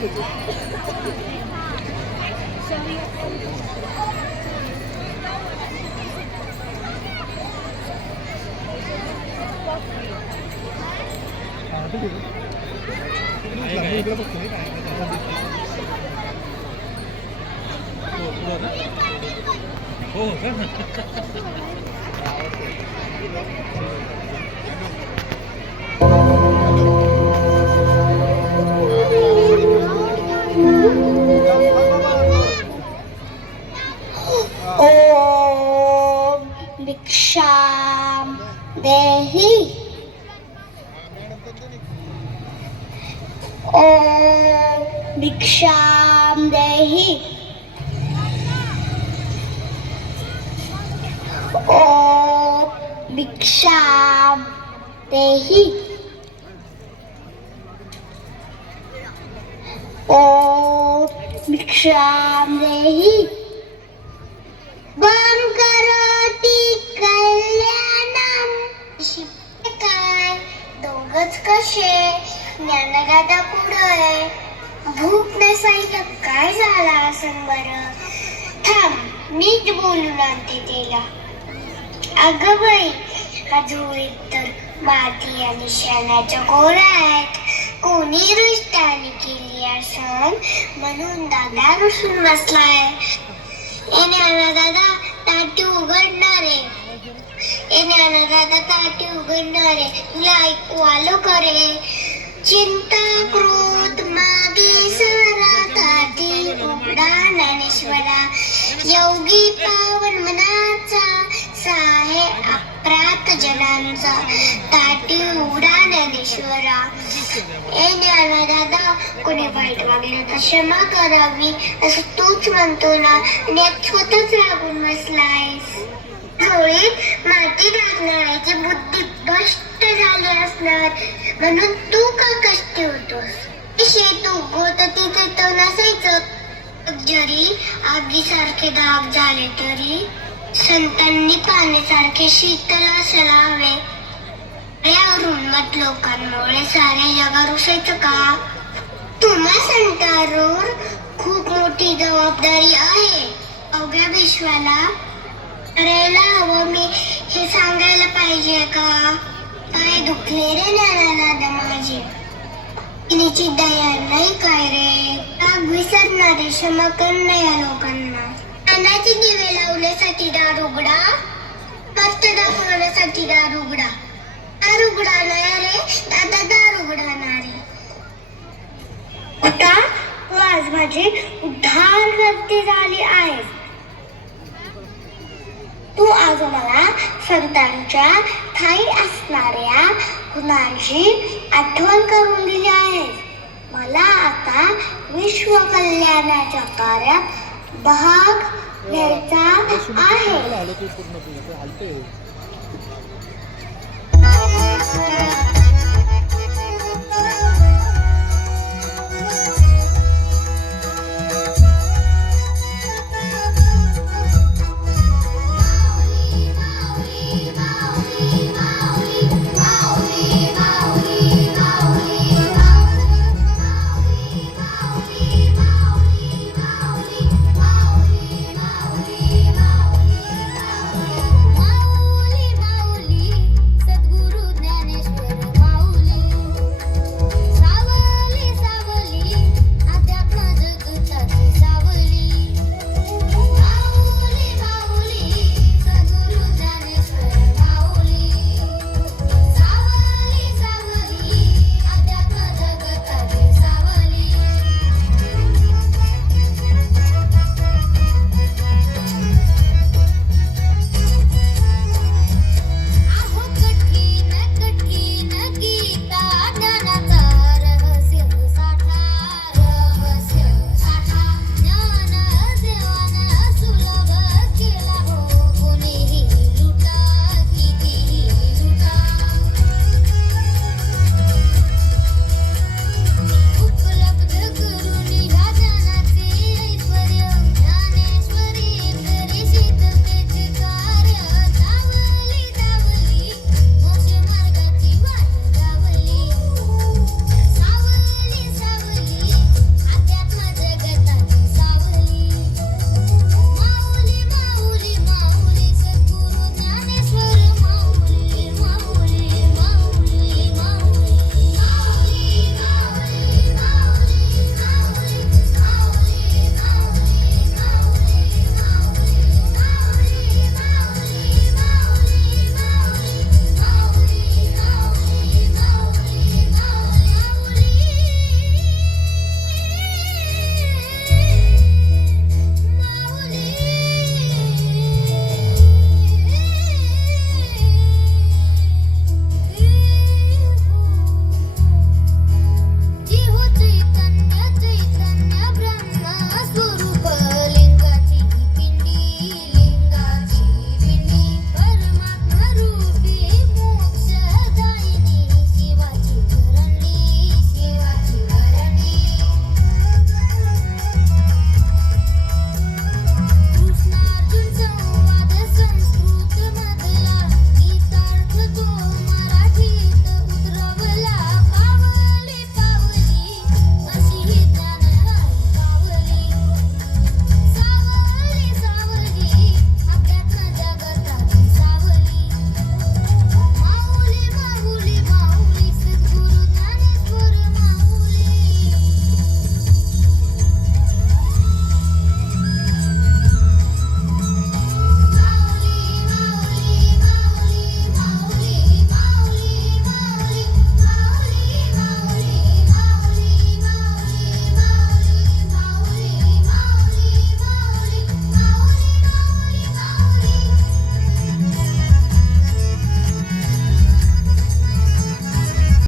ओम भिक्षाम देहि। ओम भिक्षाम देहि। ओम भिक्षाम देहि। ओम भिक्षाम देहि। बम करोति कल्याणम। काय दोघच कसे ज्ञानगादा पुढे भूक नसायला काय झाला असं बरं. थांब मीच बोलून आणते तिला. अगं बाई हा जुळीत तर माती आणि शेणाच्या गोळ्या आहेत. कोणी रुष्टाने केली असं म्हणून दादा रुसून बसलाय. ए दादा ताटी उघडणारे. ए दादा ताटी उघडणारे. तुला ऐकू आलो करे. चिंता क्रोध मागे सारा ताटी उघडा ज्ञानेश्वरा. योगी पावन मनाचा साहे अप्रात जनांचा. ताटी उघडा ज्ञानेश्वरा. ए दादा कोणी वाईट वागले तर क्षमा करावी असं तूच म्हणतो ना आणि आज स्वतःच रागून बसलायस. झोळीत माती टाकणाऱ्याची बुद्धी भ्रष्ट झाली असणार म्हणून तू का कष्टी होतोस. शेत उगवत तिथे तर नसायचं. जरी आगीसारखे दाग झाले तरी संतांनी पाण्यासारखे शीतल असावे. या उन्मत लोकांमुळे सारे जगा रुसायचं का. तुम्हा संतांवर खूप मोठी जबाबदारी आहे. अवघ्या विश्वाला करायला हवं मी हे सांगायला पाहिजे का. काय दुखले रे ज्ञानाला माझी. तिची दया नाही काय रे. राग विसरणारे क्षमा करणं या लोकांना. ज्ञानाचे दिवे लावण्यासाठी दार उघडा. कष्ट दाखवण्यासाठी दार उघडा. दार उघडणार रे दादा दार उघडणार रे. आता तू आज माझी उद्धारकर्ती झाली आहेस. तू आज मला संतांच्या ठाई असणाऱ्या गुणांची आठवण करून दिली आहेस. मला आता विश्व कल्याणाच्या कार्यात भाग घ्यायचा आहे.